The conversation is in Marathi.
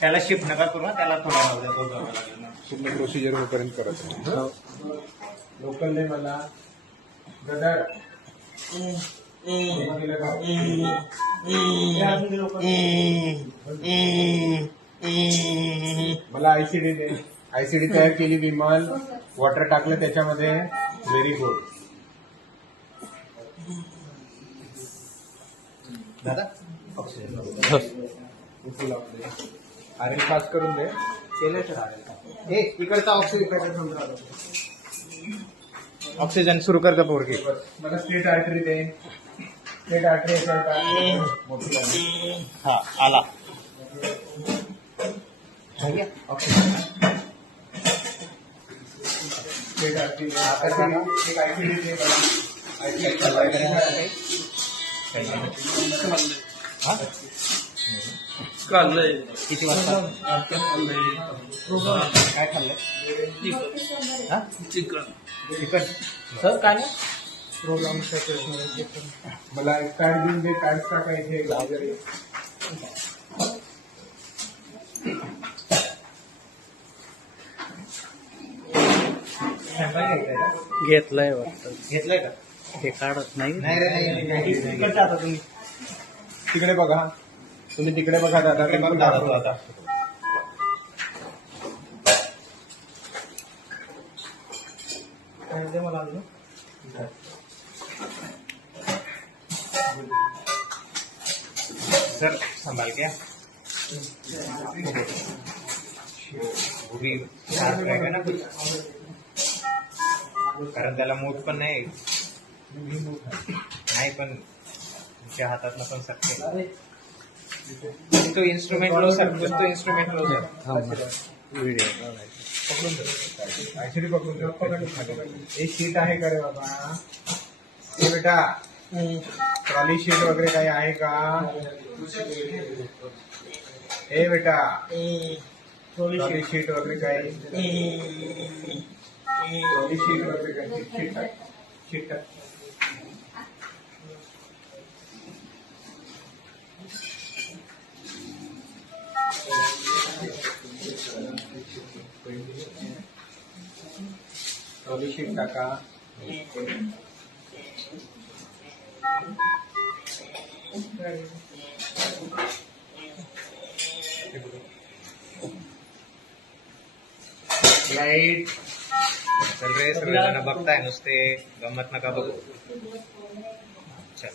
त्याला शिफ्ट नका करू ना, त्याला थोडा राहू द्या, तो जावा लागेल ना. पूर्ण प्रोसिजर होईपर्यंत करत लोकलने मला गदर मला आयसीडी दे. आयसीडी तयार केली विमल, वॉटर टाकलं त्याच्यामध्ये. व्हेरी गुड दादा आरेल पास करून दे. केलं तर हे इकडचा ऑक्सिजन सुरू कर का पोरगी. मला स्ट्रेट आर्टरी दे. स्ट्रेट आर्टरी मोठी हा आला ऑक्सिजन. स्ट्रेट आर्टरी एक आयसीडी दे मला. काढलंय किती वाजता काय खाल्लंय? हा चिकन चिकन सर काय नाही. प्रोग्राम मला एक कार्ड देऊन दे. कार्ड टाकायचे वगैरे. घेतलंय वाटतं. घेतलंय का? हे काढत नाही. नाही रे नाही. तिकडचं आता तुम्ही तिकडे बघा. तुम्ही तिकडे बघा दादा. ते पण दाखवतो आता मला अजून सर संभाल क्या उभी साथ रहेगा ना कुछ, कारण त्याला मूठ पण नाही पण तुमच्या हातात पण सकते. तो इन्स्ट्रुमेंट लो सर. तो इन्स्ट्रुमेंट लो सर. ऍक्च्युली पकडून एक शीट आहे का रे बाबा? हे बेटा ट्रॉली शीट वगैरे काही आहे का? हे बेटा ट्रॉली शीट वगैरे काही? ट्रॉली शीट वगैरे काही? शीट टाक. शीट टाक. ट्रॉली शीट टाका. लाईट चल रे. सगळेजण बघताय, नुसते गंमत नका बघू. चल